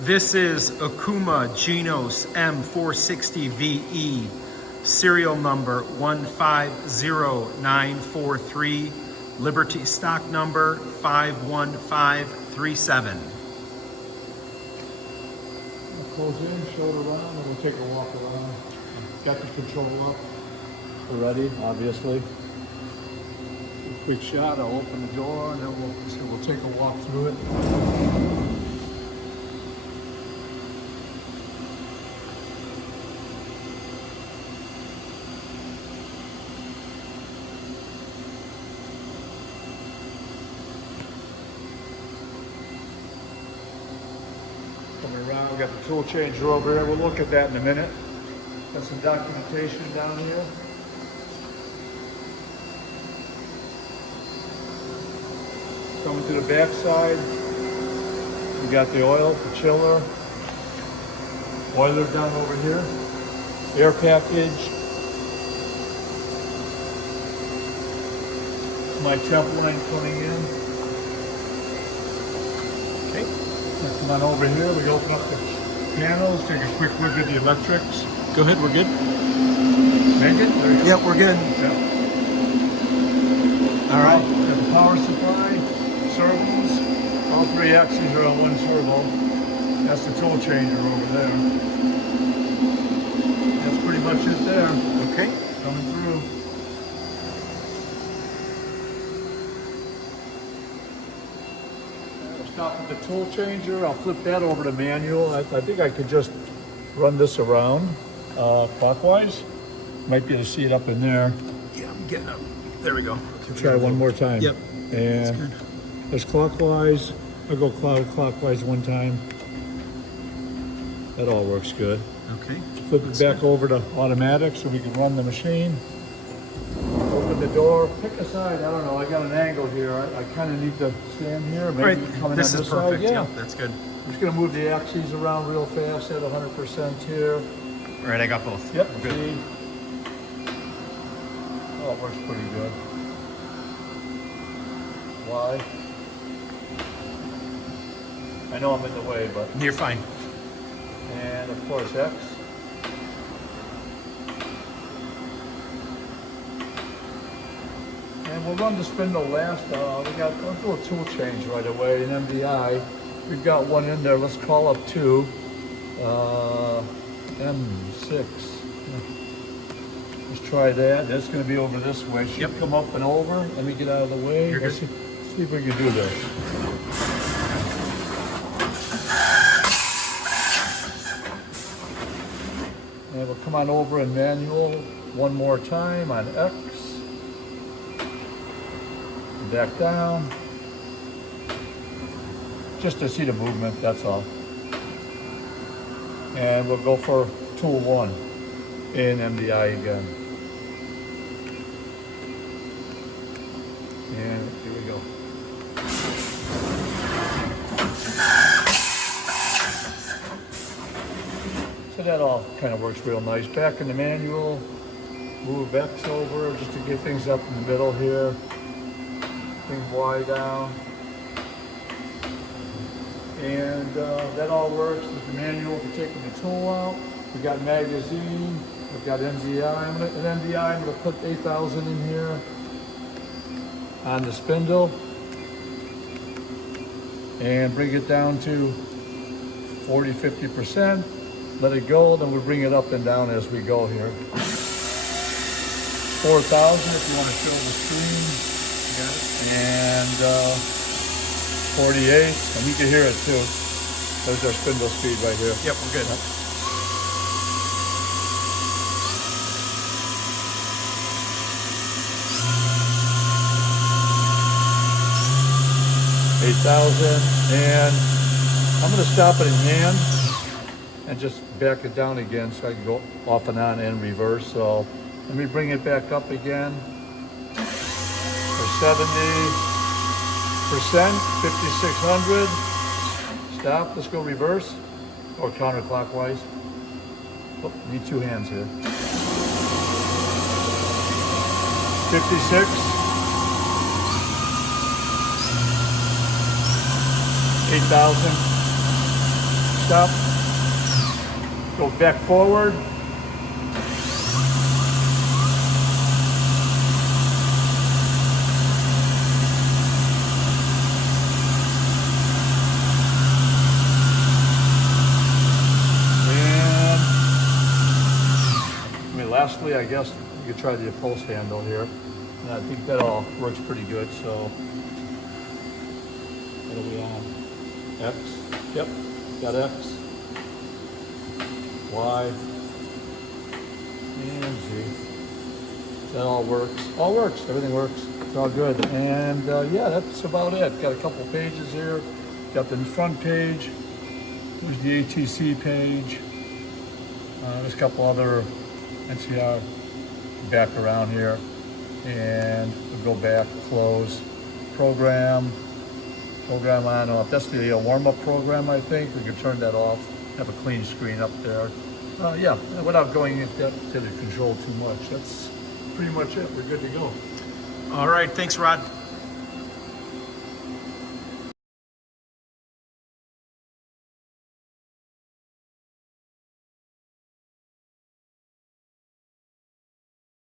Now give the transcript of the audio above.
This is Okuma GENOS M460-VE, serial number 150943, Liberty stock number 51537. Close in, shoulder around, and we'll take a walk around. Got the control up already, obviously. Quick shot, I'll open the door and then we'll take a walk through it. Coming around, we got the tool changer over here. We'll look at that in a minute. Got some documentation down here. Coming to the back side, we got the oil, the chiller, boiler down over here, air package, my temp line coming in. Okay. Now come on over here, we open up the panels, take a quick look at the electrics. Go ahead, we're good. Make it? There you go. Yep, we're good. Yep. All right. Got the power supply, servos, all three axes are on one servo. That's the tool changer over there. That's pretty much it there. Okay. Coming through. I'll stop at the tool changer. I'll flip that over to manual. I think I could just run this around clockwise. Might be able to see it up in there. Yeah, I'm getting up. There we go. Okay, Try one more time. Yep. And it's clockwise. I'll go clockwise one time. That all works good. Okay. Flip it back over to automatic so we can run the machine. Open the door. Pick a side. I don't know. I got an angle here. I kind of need to stand here. Maybe Right. coming This on is this perfect. side. Yeah, that's good. I'm just going to move the axes around real fast at 100% here. All right, I got both. Yep. We're good. See? Oh, it works pretty good. Y. I know I'm in the way, but... You're fine. And of course X. And we'll run the spindle last. Let's do a tool change right away, an MDI. We've got one in there, let's call up two. M6. Let's try that. That's going to be over this way. Should come up and over. Let me get out of the way. You're good. See if we can do this. And we'll come on over in manual one more time on X. Back down. Just to see the movement, that's all. And we'll go for tool 1 in MDI again. And here we go. So that all kind of works real nice. Back in the manual, move X over just to get things up in the middle here. Things Y down. And that all works with the manual for taking the tool out. We've got magazine, we've got MDI. I'm going to put 8,000 in here on the spindle and bring it down to 40–50%. Let it go, then we'll bring it up and down as we go here. 4,000 if you want to show the screen. And 48, and you can hear it too. There's our spindle speed right here. Yep, we're good. $8,000, and I'm going to stop it in hand and just back it down again so I can go off and on and reverse. So let me bring it back up again for 70%, 5,600. Stop, let's go reverse or counterclockwise. Oh, need two hands here. 56. 8,000. stop. Go back forward. Lastly, I guess you could try the pulse handle here. And I think that all works pretty good, so. What are we on? X? Yep, got X. Y. And Z. That all works. All works, everything works. It's all good. And yeah, that's about it. Got a couple pages here. Got the front page. There's the ATC page. There's a couple other NCR back around here, and we'll go back, close, program on off. That's the warm-up program, I think. We can turn that off, have a clean screen up there. Yeah, without going into the control too much. That's pretty much it. We're good to go. All right, thanks, Rod.